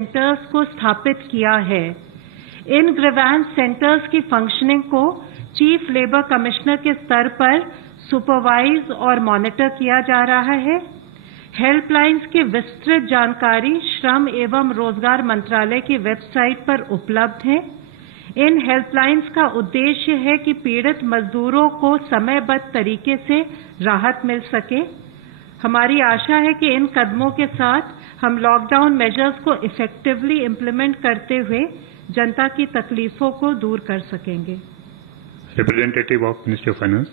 Centres को स्थापित किया है। इन ग्रीवेंस सेंटर्स की फंक्शनिंग को चीफ लेबर कमिश्नर के स्तर पर सुपरवाइज और मॉनिटर किया जा रहा है। हेल्पलाइंस की विस्तृत जानकारी श्रम एवं रोजगार मंत्रालय की वेबसाइट पर उपलब्ध है। इन हेल्पलाइंस का उद्देश्य है कि पीड़ित मजदूरों को समयबद्ध तरीके से राहत मिल सके। हमारी आशा है कि इन कदमों के साथ हम लॉकडाउन मेजर्स को इफेक्टिवली इम्प्लीमेंट करते हुए जनता की तकलीफों को दूर कर सकेंगे। Representative of Ministry of Finance.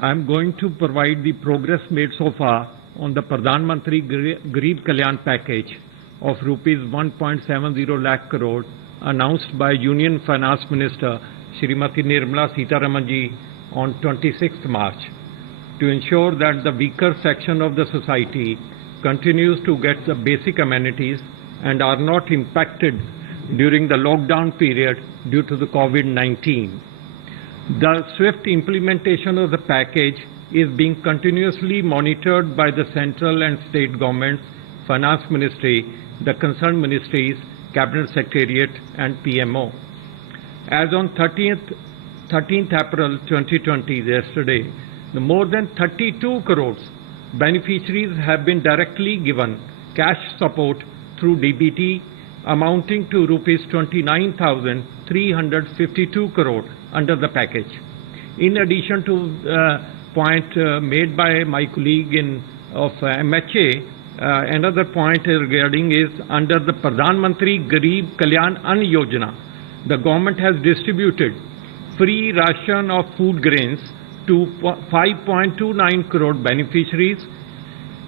I am going to provide the progress made so far on the Pradhan Mantri Garib Kalyan package of rupees 1.70 lakh crore announced by Union Finance Minister Srimati Nirmala Sitharaman ji on 26th March to ensure that the weaker section of the society continues to get the basic amenities and are not impacted during the lockdown period due to the COVID-19. The swift implementation of the package is being continuously monitored by the central and state governments, finance ministry, the concerned ministries, cabinet secretariat and PMO. As on 13th April 2020, yesterday, more than 32 crores beneficiaries have been directly given cash support through DBT amounting to rupees 29,352 crore under the package. In addition to point made by my colleague of MHA, another point regarding is under the Pradhan Mantri Garib Kalyan Ann Yojana, the government has distributed free ration of food grains to 5.29 crore beneficiaries.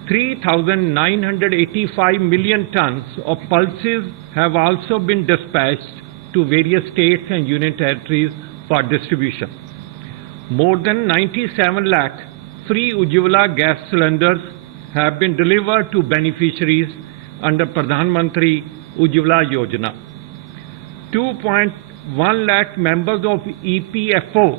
3,985 million tons of pulses have also been dispatched to various states and union territories for distribution. More than 97 lakh free Ujjwala gas cylinders have been delivered to beneficiaries under Pradhan Mantri Ujjwala Yojana. 2.1 lakh members of EPFO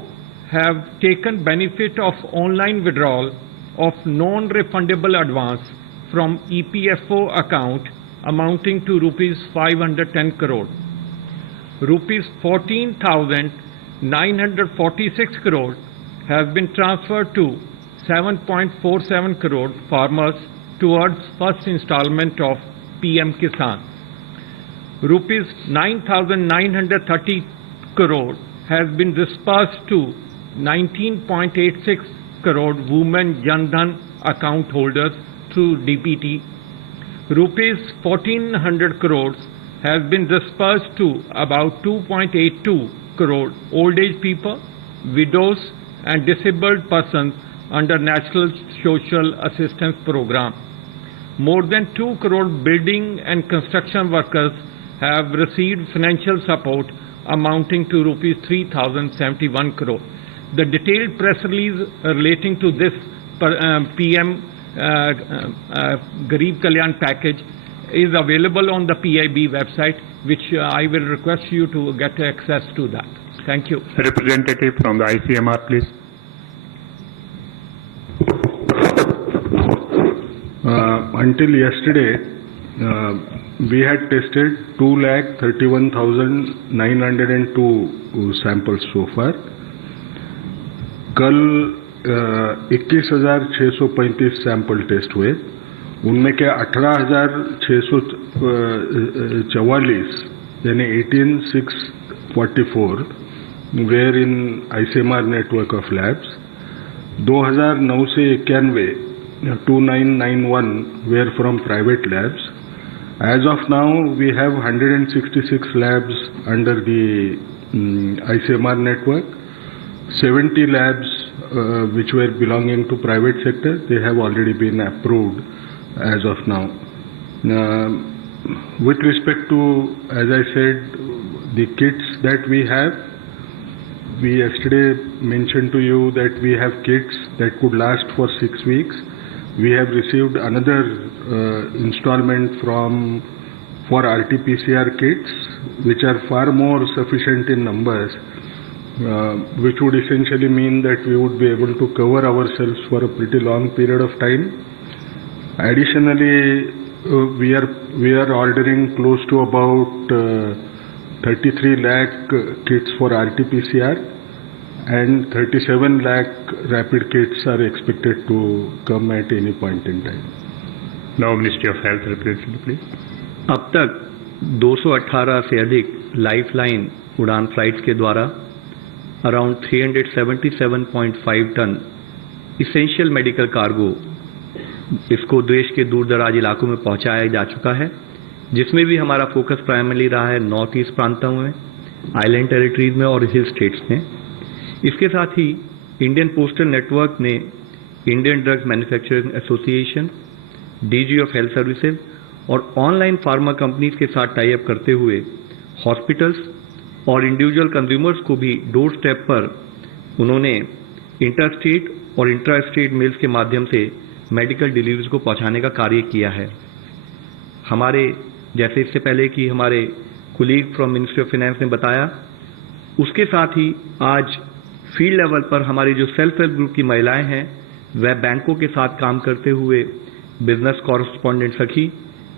have taken benefit of online withdrawal of non-refundable advance from EPFO account amounting to rupees 510 crore. Rupees 14,946 crore has been transferred to 7.47 crore farmers towards first installment of PM Kisan. Rupees 9,930 crore has been dispersed to 19.86 crore women Jan Dhan account holders through DPT. Rupees 1,400 crores has been dispersed to about 2.82 crore old age people, widows and disabled persons under National Social Assistance Program. More than 2 crore building and construction workers have received financial support amounting to rupees 3,071 crore. The detailed press release relating to this PM Garib Kalyan package is available on the PIB website, which I will request you to get access to that. Thank you. Representative from the ICMR, please. Until yesterday, we had tested 2,31,902 samples so far. कल 21,635 sample test हुए, उनमें के 18,644 यानी 18,644 were in ICMR network of labs, 2,991 2991 were from private labs. As of now, we have 166 labs under the ICMR network. 70 labs which were belonging to private sector, they have already been approved as of now. With respect to, as I said, the kits that we have, we yesterday mentioned to you that we have kits that could last for 6 weeks. We have received another installment for RT-PCR kits, which are far more sufficient in numbers, which would essentially mean that we would be able to cover ourselves for a pretty long period of time. Additionally, we are ordering close to about 33 lakh kits for RT-PCR and 37 lakh rapid kits are expected to come at any point in time. Now Ministry of Health representative, please. अब तक 218 से अधिक lifeline उड़ान flights के द्वारा around 377.5 tonne essential medical cargo इसको देश के दूर दराज इलाकों में पहुंचाया जा चुका है, जिसमें भी हमारा फोकस प्राइमरली रहा है नॉर्थ ईस्ट प्रांतों में, आइलैंड टेरिटरीज में और हिल स्टेट्स में। इसके साथ ही इंडियन पोस्टल नेटवर्क ने Indian drugs manufacturing association, DG of health services और ऑनलाइन फार्मा कंपनीज के साथ टाई अप करते हुए हॉस्पिटल्स और इंडिविजुअल कंज्यूमर्स को भी डोर स्टेप पर उन्होंने इंटर स्टेट और इंट्रा स्टेट मेल्स के माध्यम से मेडिकल डिलीवरीज को पहुंचाने का कार्य किया है। हमारे जैसे इससे पहले कि हमारे colleague from ministry of finance ने बताया, उसके साथ ही आज फील्ड लेवल पर हमारी जो सेल्फ हेल्प ग्रुप की महिलाएं हैं वह बैंकों के साथ काम करते हुए बिजनेस कॉरेस्पॉन्डेंट सखी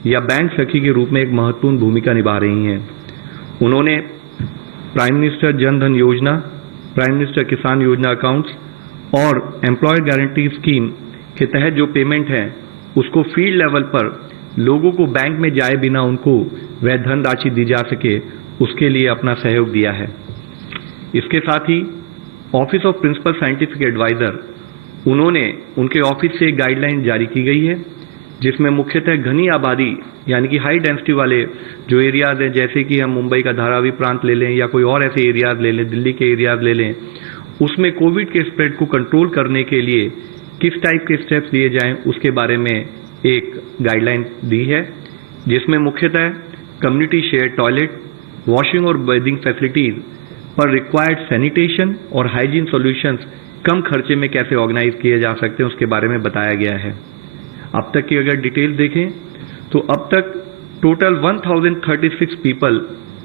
या बैंक सखी के रूप में एक महत्वपूर्ण भूमिका निभा रही हैं। उन्होंने प्राइम मिनिस्टर जन धन योजना, प्राइम मिनिस्टर किसान योजना अकाउंट्स और एम्प्लॉयर गारंटी स्कीम के तहत जो पेमेंट है उसको फील्ड लेवल पर लोगों को बैंक में जाए बिना उनको वह धनराशि दी जा सके, उसके लिए अपना सहयोग दिया है। इसके साथ ही office of principal scientific adviser, उन्होंने उनके ऑफिस से एक गाइडलाइन जारी की गई है जिसमें मुख्यतः घनी आबादी यानी कि हाई डेंसिटी वाले जो एरियाज हैं, जैसे कि हम मुंबई का धारावी प्रांत ले लें या कोई और ऐसे एरियाज ले लें, दिल्ली के एरियाज ले लें, उसमें कोविड के स्प्रेड को कंट्रोल करने के लिए किस टाइप के स्टेप्स लिए जाएं उसके बारे में एक गाइडलाइन दी है, जिसमें मुख्यतः कम्युनिटी शेयर टॉयलेट, वॉशिंग और बेदिंग फैसिलिटीज पर रिक्वायर्ड सैनिटेशन और हाइजीन सॉल्यूशंस कम खर्चे में कैसे ऑर्गेनाइज किए जा सकते हैं उसके बारे में बताया गया है। अब तक की अगर डिटेल्स देखें तो अब तक टोटल 1036 पीपल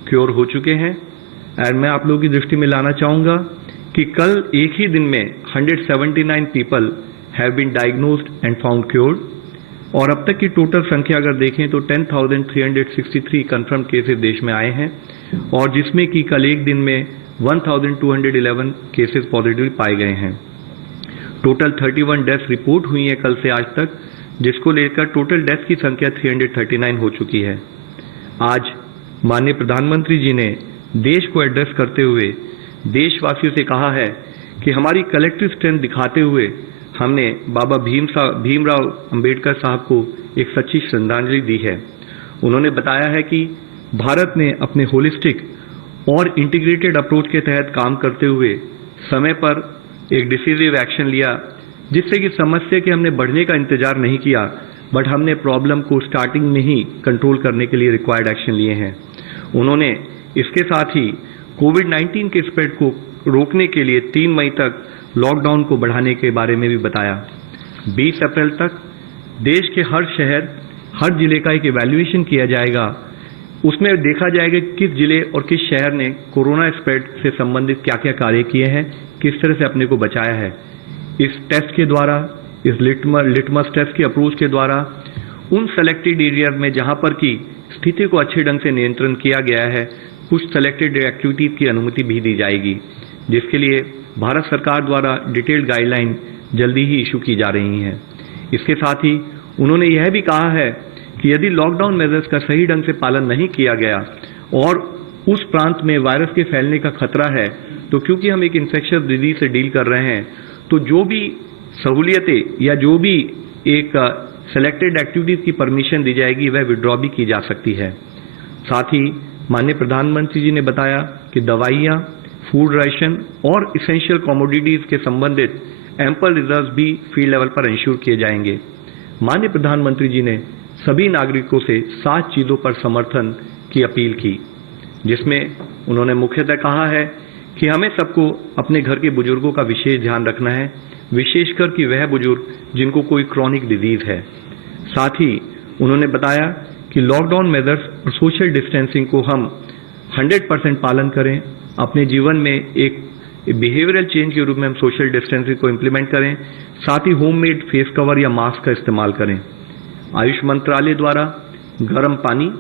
क्योर हो चुके हैं। और मैं आप लोगों की दृष्टि में लाना चाहूंगा कि कल एक ही दिन में 179 people have been diagnosed and found cured, और अब तक की टोटल संख्या अगर देखें तो 10,363 कंफर्म केसेस देश में आए हैं, और जिसमें कि कल एक दिन में 1,211 केसेस पॉजिटिव पाए गए हैं। टोटल 31 डेथ्स रिपोर्ट हुई हैं कल से आज तक, जिसको लेकर टोटल डेथ की संख्या 339 हो चुकी है। आज माननीय प्रधानमंत्री जी ने देश को एड्रेस करते हुए देशवासियों से कहा है कि हमारी कलेक्टिव स्ट्रेंथ दिखाते हुए हमने बाबा भीमराव अंबेडकर साहब को एक सच्ची श्रद्धांजलि दी है। उन्होंने बताया है कि भारत ने अपने होलिस्टिक और इंटीग्रेटेड अप्रोच के तहत काम करते हुए समय पर एक डिसीजिव एक्शन लिया, जिससे कि समस्या के हमने बढ़ने का इंतजार नहीं किया, बट हमने प्रॉब्लम को स्टार्टिंग में ही कंट्रोल करने के लिए रिक्वायर्ड एक्शन लिए हैं। उन्होंने इसके साथ ही कोविड-19 के स्प्रेड को रोकने के लिए 3 मई तक लॉकडाउन को बढ़ाने के बारे में भी बताया। 20 अप्रैल तक देश के हर शहर, हर जिले का एक इवैल्यूएशन किया जाएगा। उसमें देखा जाएगा किस जिले और किस शहर ने कोरोना स्प्रेड से संबंधित क्या क्या कार्य किए हैं, किस तरह से अपने को बचाया है। इस टेस्ट के द्वारा, इस लिटमस टेस्ट के अप्रोच के द्वारा उन सेलेक्टेड एरियाज में जहां पर की स्थिति को अच्छे ढंग से नियंत्रण किया गया है, कुछ सेलेक्टेड एक्टिविटीज की अनुमति भी दी जाएगी, जिसके लिए भारत सरकार द्वारा डिटेल्ड गाइडलाइन जल्दी ही इशू की जा रही हैं। इसके साथ ही उन्होंने यह भी कहा है कि यदि लॉकडाउन मेजर्स का सही ढंग से पालन नहीं किया गया और उस प्रांत में वायरस के फैलने का खतरा है, तो क्योंकि हम एक इन्फेक्शियस डिजीज से डील कर रहे हैं, तो जो भी सहूलियतें या जो भी एक सेलेक्टेड एक्टिविटीज की परमिशन दी जाएगी वह विड्रॉ भी की जा सकती है। साथ ही माननीय प्रधानमंत्री जी ने बताया कि दवाइयां, फूड राशन और इसेंशियल कमोडिटीज के संबंधित एम्पल रिजर्व भी फील्ड लेवल पर इंश्योर किए जाएंगे। माननीय प्रधानमंत्री जी ने सभी नागरिकों से 7 चीजों पर समर्थन की अपील की, जिसमें उन्होंने मुख्यतः कहा है कि हमें सबको अपने घर के बुजुर्गों का विशेष ध्यान रखना है, विशेषकर कि वह बुजुर्ग जिनको कोई क्रॉनिक डिजीज है। साथ ही उन्होंने बताया कि लॉकडाउन मेजर्स और सोशल डिस्टेंसिंग को हम 100% पालन करें, अपने जीवन में एक बिहेवियरल चेंज के रूप में हम सोशल डिस्टेंसिंग को इम्प्लीमेंट करें, साथ ही होममेड फेस कवर या मास्क का इस्तेमाल करें। आयुष मंत्रालय द्वारा गर्म पानी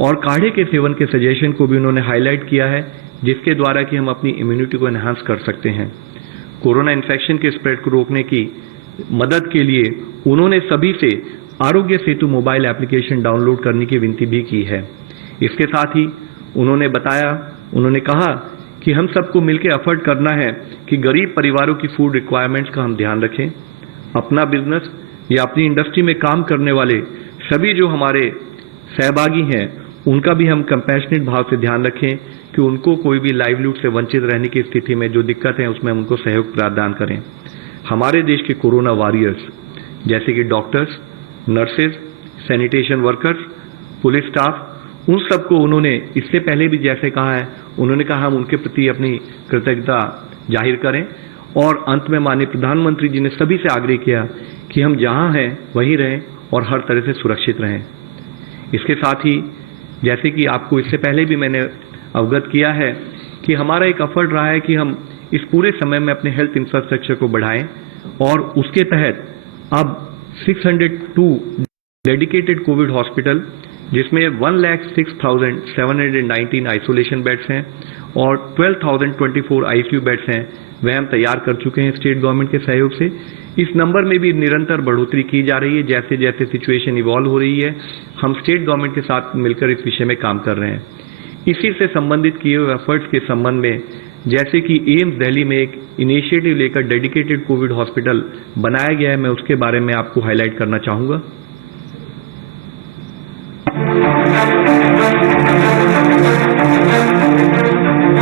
और काढ़े के सेवन के सजेशन को भी उन्होंने हाईलाइट किया है, जिसके द्वारा कि हम अपनी इम्यूनिटी को एनहांस कर सकते हैं। कोरोना इन्फेक्शन के स्प्रेड को रोकने की मदद के लिए उन्होंने सभी से Aarogya Setu mobile application download करने की विनती भी की है। इसके साथ ही उन्होंने कहा कि हम सबको मिलकर एफर्ट करना है कि गरीब परिवारों की फूड रिक्वायरमेंट्स का हम ध्यान रखें। अपना बिजनेस या अपनी इंडस्ट्री में काम करने वाले सभी जो हमारे सहभागी हैं, उनका भी हम कंपैशनेट भाव से ध्यान रखें कि उनको कोई भी लाइवलीहुड से वंचित रहने की स्थिति में जो दिक्कत है उसमें हम उनको सहयोग प्रदान करें। हमारे देश के कोरोना वॉरियर्स जैसे कि doctors, nurses, sanitation workers, police staff, उन सबको उन्होंने इससे पहले भी जैसे कहा है, उन्होंने कहा हम उनके प्रति अपनी कृतज्ञता जाहिर करें। और अंत में माननीय प्रधानमंत्री जी ने सभी से आग्रह किया कि हम जहां हैं वहीं रहें और हर तरह से सुरक्षित रहें। इसके साथ ही जैसे कि आपको इससे पहले भी मैंने अवगत किया है कि हमारा एक एफर्ट रहा है कि हम इस पूरे समय में अपने हेल्थ इंफ्रास्ट्रक्चर को बढ़ाएं और उसके तहत अब 602 डेडिकेटेड कोविड हॉस्पिटल, जिसमें 1,06,719 आइसोलेशन बेड्स हैं और 12,024 आईसीयू बेड्स हैं, वह हम तैयार कर चुके हैं स्टेट गवर्नमेंट के सहयोग से। इस नंबर में भी निरंतर बढ़ोतरी की जा रही है। जैसे जैसे सिचुएशन इवॉल्व हो रही है, हम स्टेट गवर्नमेंट के साथ मिलकर इस विषय में काम कर रहे हैं। इसी से संबंधित किए हुए एफर्ट्स के संबंध में जैसे कि एम्स दिल्ली में एक इनिशिएटिव लेकर डेडिकेटेड कोविड हॉस्पिटल बनाया गया है, मैं उसके बारे में आपको हाईलाइट करना चाहूंगा।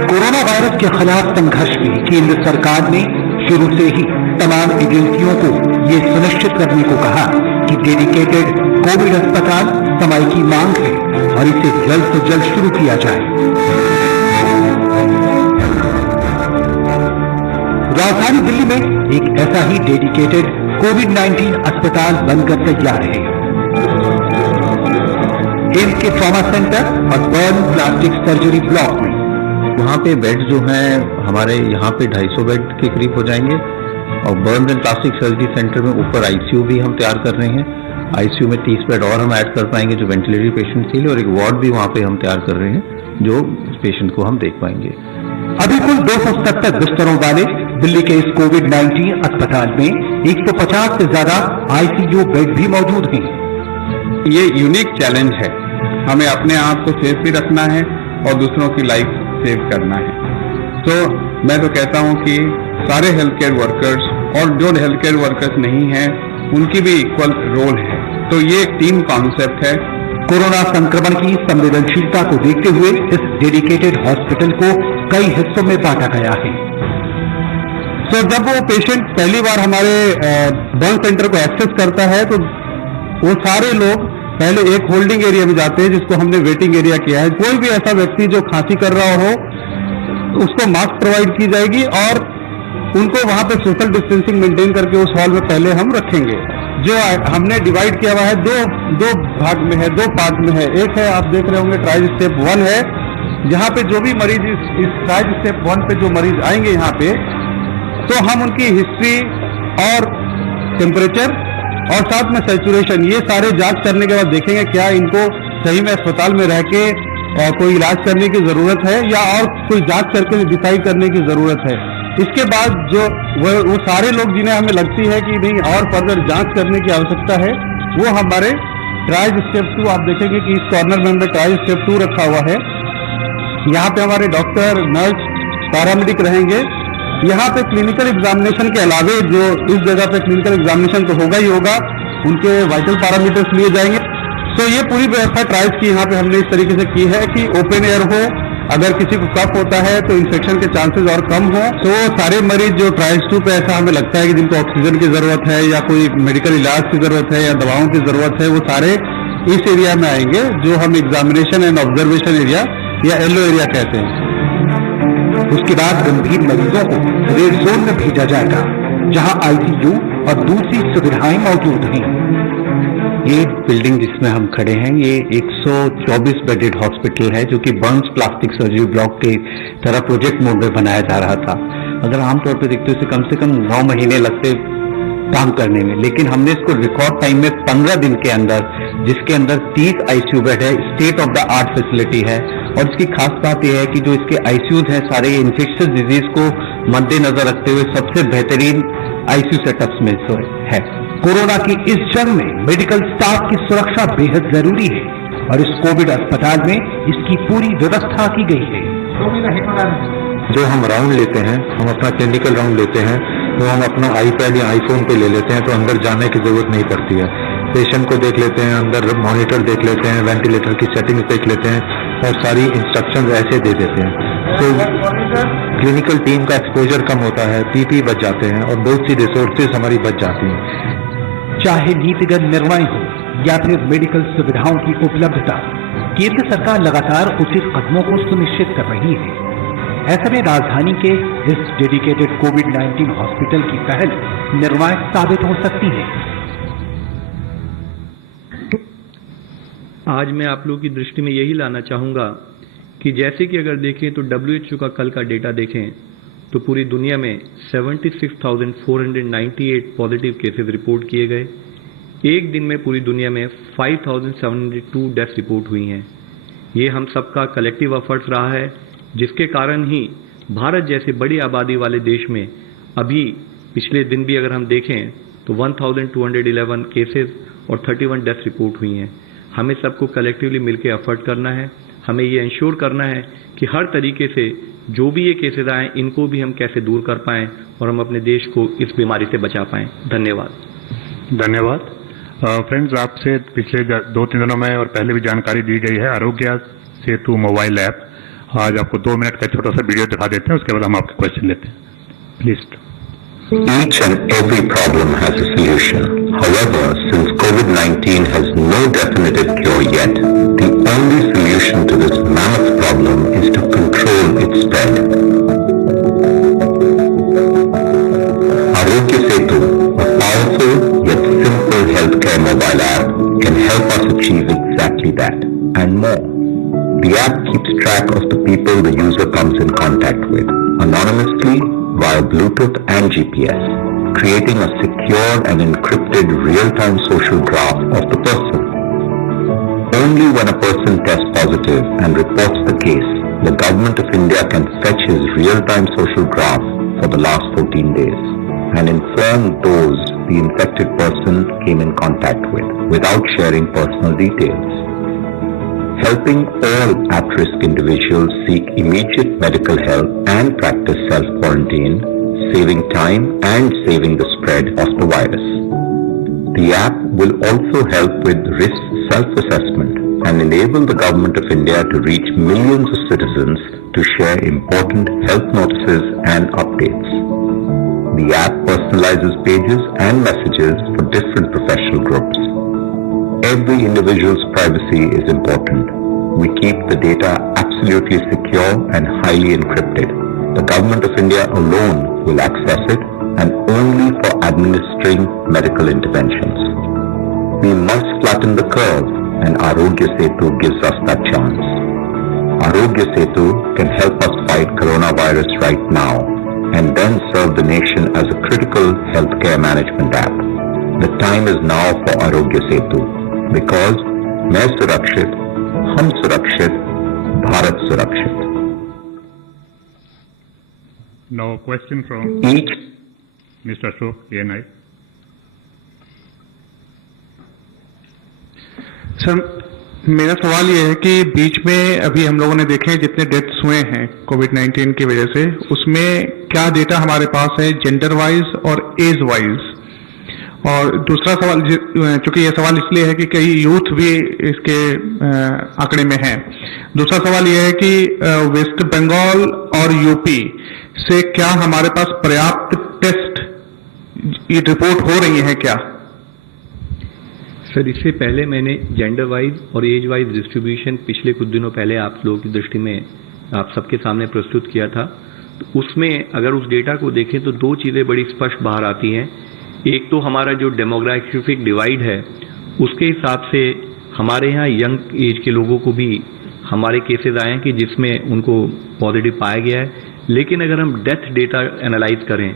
कोरोना वायरस के खिलाफ संघर्ष में केंद्र सरकार ने शुरू से ही तमाम एजेंसियों को ये सुनिश्चित करने को कहा कि डेडिकेटेड कोविड अस्पताल समय की मांग है और इसे जल्द से जल्द शुरू किया जाए। राजधानी दिल्ली में एक ऐसा ही डेडिकेटेड कोविड-19 अस्पताल बनकर तैयार है। एम्स के ट्रॉमा सेंटर और बर्न प्लास्टिक सर्जरी ब्लॉक में वहाँ पे बेड जो हैं हमारे यहाँ पे 250 बेड के करीब हो जाएंगे और burn and plastic surgery centre में ऊपर आईसीयू भी हम तैयार कर रहे हैं। आईसीयू में 30 बेड और हम ऐड कर पाएंगे जो वेंटिलेटरी पेशेंट के लिए, और एक वार्ड भी वहाँ पे हम तैयार कर रहे हैं जो पेशेंट को हम देख पाएंगे। अभी कुल 270 बिस्तरों वाले दिल्ली के इस कोविड-19 अस्पताल में 150 से ज्यादा आईसीयू बेड भी मौजूद हैं। ये यूनिक चैलेंज है, हमें अपने आप को सेफ भी रखना है और दूसरों की लाइफ सेव करना है। तो मैं तो कहता हूं कि सारे हेल्थ केयर वर्कर्स और जो हेल्थ केयर वर्कर्स नहीं हैं उनकी भी इक्वल रोल है। तो ये एक टीम कॉन्सेप्ट है। कोरोना संक्रमण की संवेदनशीलता को देखते हुए इस डेडिकेटेड हॉस्पिटल को कई हिस्सों में बांटा गया है। जब वो पेशेंट पहली बार हमारे बर्न सेंटर को एक्सेस करता है तो वो सारे लोग पहले एक होल्डिंग एरिया में जाते हैं जिसको हमने वेटिंग एरिया किया है। कोई भी ऐसा व्यक्ति जो खांसी कर रहा हो उसको मास्क प्रोवाइड की जाएगी और उनको वहां पे सोशल डिस्टेंसिंग मेंटेन करके उस हॉल में पहले हम रखेंगे। जो हमने डिवाइड किया हुआ है दो भाग में है, 2 पार्ट में है। एक है आप देख रहे होंगे ट्रायल स्टेप 1 है, जहां पे जो भी मरीज इस ट्रायल स्टेप 1 पे जो मरीज आएंगे यहाँ पे, तो हम उनकी हिस्ट्री और टेम्परेचर और साथ में सैचुरेशन ये सारे जांच करने के बाद देखेंगे क्या इनको सही में अस्पताल में रह के कोई इलाज करने की जरूरत है या और कोई जांच करके डिसाइड करने की जरूरत है। इसके बाद जो वो सारे लोग जिन्हें हमें लगती है कि नहीं और फर्दर जांच करने की आवश्यकता है, वो हमारे ट्रायल स्टेप 2 आप देखेंगे कि इस कॉर्नर में हमने ट्रायल स्टेप 2 रखा हुआ है। यहाँ पे हमारे डॉक्टर, नर्स, पैरामेडिक रहेंगे। यहाँ पे क्लिनिकल एग्जामिनेशन के अलावे जो इस जगह पे क्लिनिकल एग्जामिनेशन तो होगा ही होगा, उनके वाइटल पैरामीटर्स लिए जाएंगे। तो ये पूरी व्यवस्था ट्रायल्स की यहाँ पे हमने इस तरीके से की है कि ओपन एयर हो, अगर किसी को कफ होता है तो इन्फेक्शन के चांसेस और कम हो। तो सारे मरीज जो ट्रायल्स 2 पे ऐसा हमें लगता है कि जिनको ऑक्सीजन की जरूरत है या कोई मेडिकल इलाज की जरूरत है या दवाओं की जरूरत है, वो सारे इस एरिया में आएंगे जो हम एग्जामिनेशन एंड ऑब्जर्वेशन एरिया या येलो एरिया कहते हैं। उसके बाद गंभीर मरीजों को रेड जोन में भेजा जाएगा जहां आईसीयू और दूसरी सुविधाएं मौजूद हैं। ये बिल्डिंग जिसमें हम खड़े हैं ये 124 बेडेड हॉस्पिटल है जो कि बर्न्स प्लास्टिक सर्जरी ब्लॉक के तरह प्रोजेक्ट मोड में बनाया जा रहा था। अगर आमतौर पर देखते हो इसे कम से कम 9 महीने लगते काम करने में, लेकिन हमने इसको रिकॉर्ड टाइम में 15 दिन के अंदर, जिसके अंदर 30 आईसीयू बेड है, state of the art facility है, और इसकी खास बात यह है कि जो इसके आईसीयूज हैं सारे इन्फेक्शियस डिजीज को मद्देनजर रखते हुए सबसे बेहतरीन आईसीयू सेटअप्स में से है। कोरोना की इस जंग में मेडिकल स्टाफ की सुरक्षा बेहद जरूरी है और इस कोविड अस्पताल में इसकी पूरी व्यवस्था की गई है। जो हम राउंड लेते हैं, हम अपना क्लिनिकल राउंड लेते हैं, तो हम अपना आईपैड या आईफोन पे ले लेते हैं, तो अंदर जाने की जरूरत नहीं पड़ती है। पेशेंट को देख लेते हैं, अंदर मॉनिटर देख लेते हैं, वेंटिलेटर की सेटिंग देख लेते हैं और सारी इंस्ट्रक्शंस ऐसे दे देते हैं। तो क्लिनिकल टीम का एक्सपोजर कम होता है, पीपी बच जाते हैं और बहुत सी रिसोर्सेज हमारी बच जाती हैं। चाहे नीतिगत निर्णय हो या फिर मेडिकल सुविधाओं की उपलब्धता, केंद्र सरकार लगातार उचित कदमों को सुनिश्चित कर रही है। ऐसे में राजधानी के इस डेडिकेटेड कोविड-19 हॉस्पिटल की पहल निर्णायक साबित हो सकती है। आज मैं आप लोगों की दृष्टि में यही लाना चाहूंगा कि जैसे कि अगर देखें तो WHO का कल का डेटा देखें तो पूरी दुनिया में 76,498 पॉजिटिव केसेस रिपोर्ट किए गए। एक दिन में पूरी दुनिया में 5,702 डेथ रिपोर्ट हुई हैं। ये हम सबका कलेक्टिव एफर्ट्स रहा है, जिसके कारण ही भारत जैसे बड़ी आबादी वाले देश में अभी पिछले दिन भी अगर हम देखें तो 1,211 केसेस और 31 डेथ रिपोर्ट हुई हैं। हमें सबको कलेक्टिवली मिलकर एफर्ट करना है। हमें ये इंश्योर करना है कि हर तरीके से जो भी ये केसेस आए इनको भी हम कैसे दूर कर पाएं और हम अपने देश को इस बीमारी से बचा पाएं। धन्यवाद। धन्यवाद। फ्रेंड्स, आपसे पिछले 2-3 दिनों में और पहले भी जानकारी दी गई है। आरोग्य सेतु मोबाइल ऐप आज आपको 2 मिनट का छोटा सा वीडियो दिखा देते हैं, उसके बाद हम आपके क्वेश्चन लेते हैं। Please. Each and every problem has a solution. However, since COVID-19 has no definitive cure yet, the only solution to this mammoth problem is to control its spread. Arogya Setu, a powerful yet simple healthcare mobile app, can help us achieve exactly that and more. The app keeps track of the people the user comes in contact with, anonymously, via Bluetooth and GPS, creating a secure and encrypted real-time social graph of the person. Only when a person tests positive and reports the case, the Government of India can fetch his real-time social graph for the last 14 days and inform those the infected person came in contact with, without sharing personal details. Helping all at-risk individuals seek immediate medical help and practice self-quarantine, saving time and saving the spread of the virus. The app will also help with risk self-assessment and enable the Government of India to reach millions of citizens to share important health notices and updates. The app personalizes pages and messages for different professional groups. Every individual's privacy is important. We keep the data absolutely secure and highly encrypted. The Government of India alone will access it and only for administering medical interventions. We must flatten the curve and Arogya Setu gives us that chance. Arogya Setu can help us fight coronavirus right now and then serve the nation as a critical healthcare management app. The time is now for Arogya Setu because मैं सुरक्षित, हम सुरक्षित, भारत सुरक्षित. Now a question from Each Mr. Ashok, ANI. Sir, मेरा सवाल ये है कि बीच में अभी हम लोगों ने देखे जितने डेथ्स हुए हैं कोविड-19 की वजह से, उसमें क्या डेटा हमारे पास है जेंडर वाइज और एज वाइज? और दूसरा सवाल, चूंकि यह सवाल इसलिए है कि कई यूथ भी इसके आंकड़े में हैं, दूसरा सवाल यह है कि वेस्ट बंगाल और यूपी से क्या हमारे पास पर्याप्त टेस्ट ये रिपोर्ट हो रही है क्या? सर, इससे पहले मैंने जेंडर वाइज और एज वाइज डिस्ट्रीब्यूशन पिछले कुछ दिनों पहले आप लोगों की दृष्टि में आप सबके सामने प्रस्तुत किया था। तो उसमें अगर उस डेटा को देखें तो 2 चीजें बड़ी स्पष्ट बाहर आती हैं। एक तो हमारा जो डेमोग्राफिक डिवाइड है उसके हिसाब से हमारे यहाँ यंग एज के लोगों को भी हमारे केसेस आए हैं कि जिसमें उनको पॉजिटिव पाया गया है। लेकिन अगर हम डेथ डेटा एनालाइज करें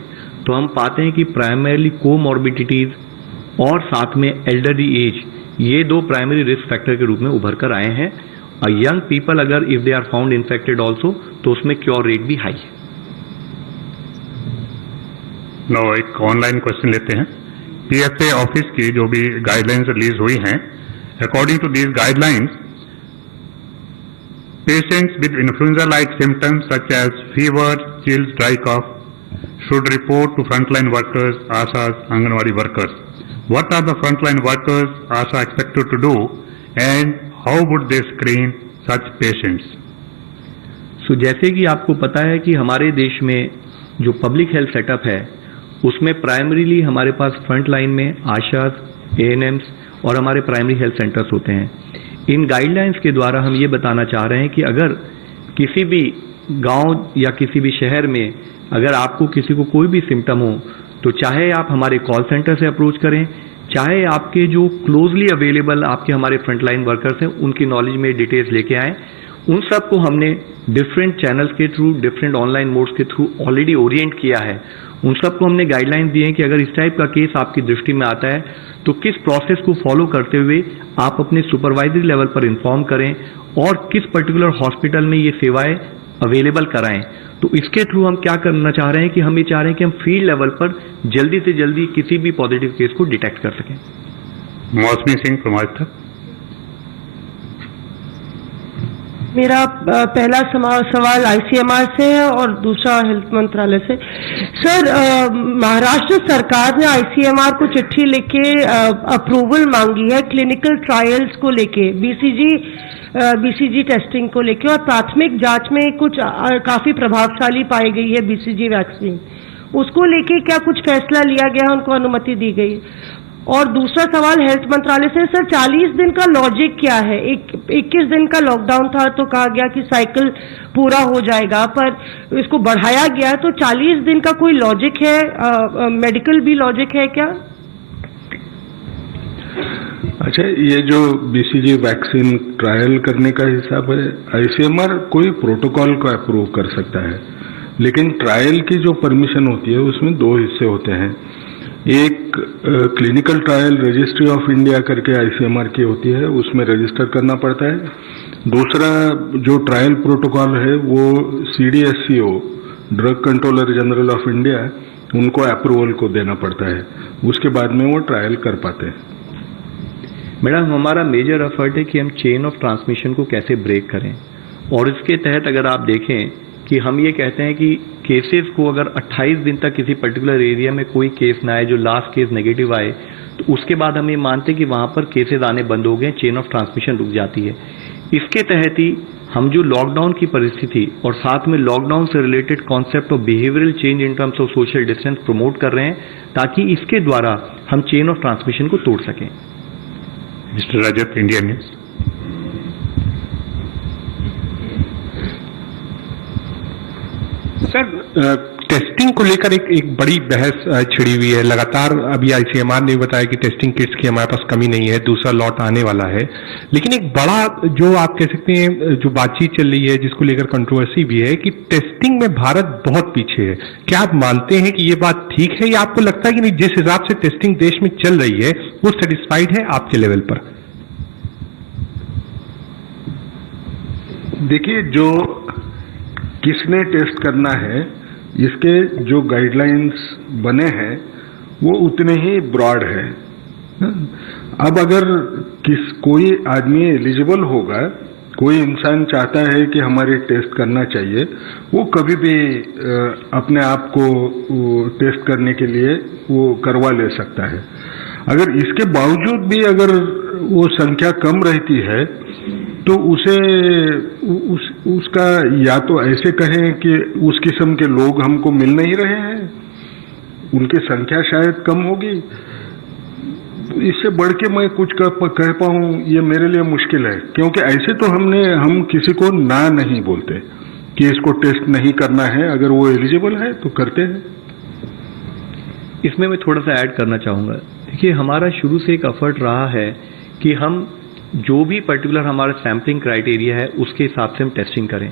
तो हम पाते हैं कि प्राइमरली कोमॉर्बिडिटीज और साथ में एल्डरली एज, ये दो प्राइमरी रिस्क फैक्टर के रूप में उभर कर आए हैं। और यंग पीपल अगर if they are found infected also तो उसमें क्योर रेट भी हाई है। नो, एक ऑनलाइन क्वेश्चन लेते हैं। PSA ऑफिस की जो भी गाइडलाइंस रिलीज हुई हैं, according to these guidelines, patients with influenza like symptoms such as fever, chills, dry cough should report to frontline workers, ASHAs, Anganwadi workers. What are the frontline workers ASHA expected to do, and how would they screen such patients? So, जैसे कि आपको पता है कि हमारे देश में जो पब्लिक हेल्थ सेटअप है उसमें प्राइमरीली हमारे पास फ्रंट लाइन में आशाज, ANMs और हमारे प्राइमरी हेल्थ सेंटर्स होते हैं। इन गाइडलाइंस के द्वारा हम ये बताना चाह रहे हैं कि अगर किसी भी गांव या किसी भी शहर में अगर आपको किसी को कोई भी सिम्टम हो तो चाहे आप हमारे कॉल सेंटर से अप्रोच करें, चाहे आपके जो क्लोजली अवेलेबल आपके हमारे फ्रंटलाइन वर्कर्स हैं उनकी नॉलेज में डिटेल्स लेके आएं। उन सब को हमने डिफरेंट चैनल्स के थ्रू, डिफरेंट ऑनलाइन मोड्स के थ्रू ऑलरेडी ओरिएंट किया है। उन सबको हमने गाइडलाइंस दिए हैं कि अगर इस टाइप का केस आपकी दृष्टि में आता है तो किस प्रोसेस को फॉलो करते हुए आप अपने सुपरवाइजरी लेवल पर इन्फॉर्म करें और किस पर्टिकुलर हॉस्पिटल में ये सेवाएं अवेलेबल कराएं। तो इसके थ्रू हम क्या करना चाह रहे हैं कि हम ये चाह रहे हैं कि हम फील्ड लेवल पर जल्दी से जल्दी किसी भी पॉजिटिव केस को डिटेक्ट कर सकें। मौसमी सिंह प्रमाणित। मेरा पहला सवाल ICMR से है और दूसरा हेल्थ मंत्रालय से। सर, महाराष्ट्र सरकार ने ICMR को चिट्ठी लेके अप्रूवल मांगी है क्लिनिकल ट्रायल्स को लेके, BCG टेस्टिंग को लेके, और प्राथमिक जांच में कुछ काफी प्रभावशाली पाई गई है BCG वैक्सीन। उसको लेके क्या कुछ फैसला लिया गया, उनको अनुमति दी गई? और दूसरा सवाल हेल्थ मंत्रालय से, सर 40 दिन का लॉजिक क्या है? 21 दिन का लॉकडाउन था तो कहा गया कि साइकिल पूरा हो जाएगा, पर इसको बढ़ाया गया, तो 40 दिन का कोई लॉजिक है? मेडिकल भी लॉजिक है क्या? अच्छा, ये जो BCG वैक्सीन ट्रायल करने का हिसाब है, ICMR कोई प्रोटोकॉल को अप्रूव कर सकता है, लेकिन ट्रायल की जो परमिशन होती है उसमें दो हिस्से होते हैं। एक clinical trial registry of India करके ICMR की होती है, उसमें रजिस्टर करना पड़ता है। दूसरा जो ट्रायल प्रोटोकॉल है वो CDSCO, drug controller general of India, उनको अप्रूवल को देना पड़ता है, उसके बाद में वो ट्रायल कर पाते हैं। मैडम, हमारा मेजर एफर्ट है कि हम चेन ऑफ ट्रांसमिशन को कैसे ब्रेक करें, और इसके तहत अगर आप देखें कि हम ये कहते हैं कि केसेस को अगर 28 दिन तक किसी पर्टिकुलर एरिया में कोई केस ना आए, जो लास्ट केस नेगेटिव आए, तो उसके बाद हम ये मानते हैं कि वहां पर केसेस आने बंद हो गए, चेन ऑफ ट्रांसमिशन रुक जाती है। इसके तहत ही हम जो लॉकडाउन की परिस्थिति और साथ में लॉकडाउन से related concept of behavioural change in terms of social distance promote कर रहे हैं, ताकि इसके द्वारा हम चेन ऑफ ट्रांसमिशन को तोड़ सकें। मिस्टर रजत, इंडियन न्यूज। सर, टेस्टिंग को लेकर एक बड़ी बहस छिड़ी हुई है। लगातार अभी ICMR ने बताया कि टेस्टिंग किट्स की हमारे पास कमी नहीं है, दूसरा लॉट आने वाला है, लेकिन एक बड़ा जो आप कह सकते हैं जो बातचीत चल रही है, जिसको लेकर कंट्रोवर्सी भी है कि टेस्टिंग में भारत बहुत पीछे है। क्या आप मानते हैं कि ये बात ठीक है, या आपको लगता है कि नहीं, जिस हिसाब से टेस्टिंग देश में चल रही है वो सेटिस्फाइड है आपके लेवल पर? देखिए, जो किसने टेस्ट करना है, इसके जो गाइडलाइंस बने हैं वो उतने ही ब्रॉड है। अब अगर कोई आदमी एलिजिबल होगा, कोई इंसान चाहता है कि हमारे टेस्ट करना चाहिए, वो कभी भी अपने आप को टेस्ट करने के लिए वो करवा ले सकता है। अगर इसके बावजूद भी अगर वो संख्या कम रहती है तो उसे उसका या तो ऐसे कहें कि उस किस्म के लोग हमको मिल नहीं रहे हैं, उनकी संख्या शायद कम होगी। इससे बढ़ के मैं कुछ कह पाऊं ये मेरे लिए मुश्किल है, क्योंकि ऐसे तो हम किसी को ना नहीं बोलते कि इसको टेस्ट नहीं करना है, अगर वो एलिजिबल है तो करते हैं। इसमें मैं थोड़ा सा ऐड करना चाहूंगा। देखिए, हमारा शुरू से एक एफर्ट रहा है कि हम जो भी पर्टिकुलर हमारा सैम्पलिंग क्राइटेरिया है उसके हिसाब से हम टेस्टिंग करें।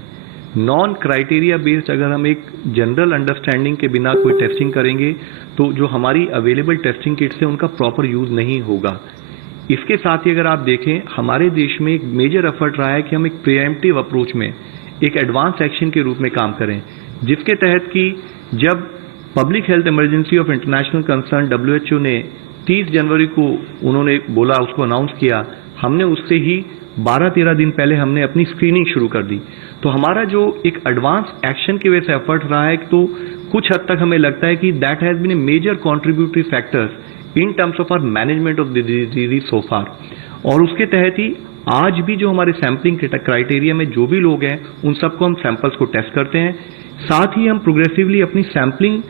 नॉन क्राइटेरिया बेस्ड अगर हम एक जनरल अंडरस्टैंडिंग के बिना कोई टेस्टिंग करेंगे तो जो हमारी अवेलेबल टेस्टिंग किट्स है उनका प्रॉपर यूज नहीं होगा। इसके साथ ही अगर आप देखें, हमारे देश में एक मेजर एफर्ट रहा है कि हम एक प्रिएम्प्टिव अप्रोच में एक एडवांस एक्शन के रूप में काम करें, जिसके तहत कि जब public health emergency of international concern WHO ने 30 जनवरी को उन्होंने बोला, उसको अनाउंस किया, हमने उससे ही 12-13 दिन पहले हमने अपनी स्क्रीनिंग शुरू कर दी। तो हमारा जो एक एडवांस एक्शन की वजह से एफर्ट रहा है, तो कुछ हद तक हमें लगता है कि that has been a major contributory factors in terms of our management of the disease so far. और उसके तहत ही आज भी जो हमारे सैंपलिंग क्राइटेरिया में जो भी लोग हैं उन सबको हम सैंपल्स को टेस्ट करते हैं। साथ ही हम प्रोग्रेसिवली अपनी सैंपलिंग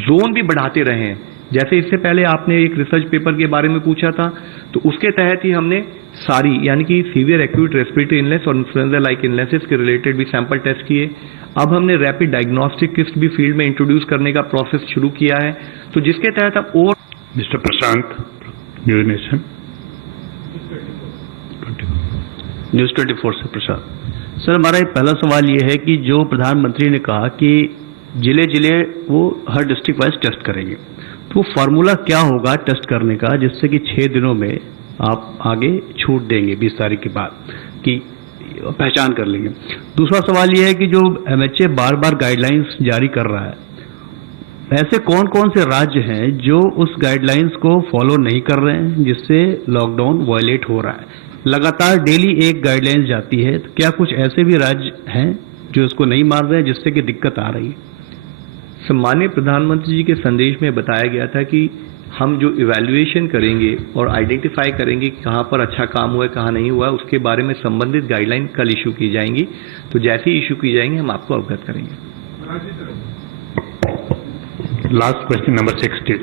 जोन भी बढ़ाते रहे हैं। जैसे इससे पहले आपने एक रिसर्च पेपर के बारे में पूछा था, तो उसके तहत ही हमने सारी यानी कि सीवियर एक्यूट रेस्पिरेटरी इलनेस और इन्फ्लुएंजा लाइक इलनेसेस के रिलेटेड भी सैंपल टेस्ट किए। अब हमने रैपिड डायग्नोस्टिक किट्स भी फील्ड में इंट्रोड्यूस करने का प्रोसेस शुरू किया है, तो जिसके तहत अब और मिस्टर प्रशांत, न्यूज नेशन, न्यूज 24 से प्रशांत। सर, हमारा एक पहला सवाल ये है कि जो प्रधानमंत्री ने कहा कि जिले जिले वो हर डिस्ट्रिक्ट वाइज टेस्ट करेंगे, तो फार्मूला क्या होगा टेस्ट करने का जिससे कि 6 दिनों में आप आगे छूट देंगे 20 तारीख के बाद कि पहचान कर लेंगे। दूसरा सवाल यह है कि जो MHA बार बार गाइडलाइंस जारी कर रहा है, ऐसे कौन कौन से राज्य हैं जो उस गाइडलाइंस को फॉलो नहीं कर रहे हैं जिससे लॉकडाउन वायलेट हो रहा है? लगातार डेली एक गाइडलाइंस जाती है, तो क्या कुछ ऐसे भी राज्य हैं जो इसको नहीं मान रहे हैं जिससे कि दिक्कत आ रही है? सम्माननीय प्रधानमंत्री जी के संदेश में बताया गया था कि हम जो इवैल्यूएशन करेंगे और आइडेंटिफाई करेंगे कि कहाँ पर अच्छा काम हुआ है, कहाँ नहीं हुआ, उसके बारे में संबंधित गाइडलाइन कल इशू की जाएंगी। तो जैसे ही इशू की जाएंगी हम आपको अवगत करेंगे। Last question number 60।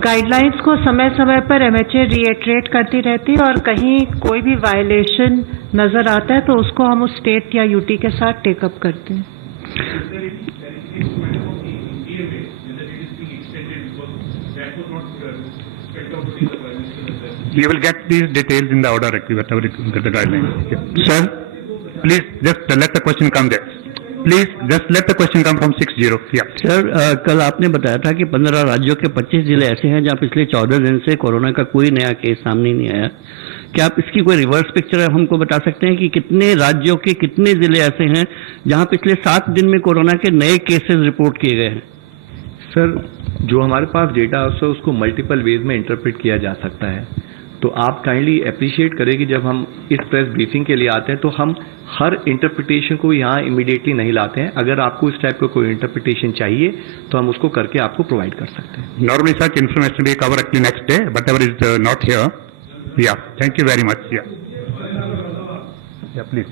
गाइडलाइंस को समय समय पर MHA रीइटरेट करती रहती है और कहीं कोई भी वायलेशन नजर आता है तो उसको हम उस स्टेट या UT के साथ टेकअप करते हैं। You will get these details in the order, whatever you get the guidelines. Sir, please just let the question come there. Please just let the question come from 60. Yeah. Sir, कल आपने बताया था कि 15 राज्यों के 25 जिले ऐसे हैं जहां पिछले 14 दिन से कोरोना का कोई नया केस सामने नहीं आया। क्या आप इसकी कोई रिवर्स पिक्चर हमको बता सकते हैं कि कितने राज्यों के कितने जिले ऐसे हैं जहां पिछले 7 दिन में कोरोना के नए केसेस रिपोर्ट किए गए हैं? सर, जो हमारे पास डेटा है उसको मल्टीपल वेज में इंटरप्रेट किया जा सकता है। तो आप काइंडली अप्रिशिएट करें कि जब हम इस प्रेस ब्रीफिंग के लिए आते हैं तो हम हर इंटरप्रिटेशन को यहाँ इमीडिएटली नहीं लाते हैं। अगर आपको इस टाइप का कोई इंटरप्रिटेशन चाहिए तो हम उसको करके आपको प्रोवाइड कर सकते हैं। Normally such information we cover actually next day, but ever is not here. Yeah, thank you very much. Yeah, please.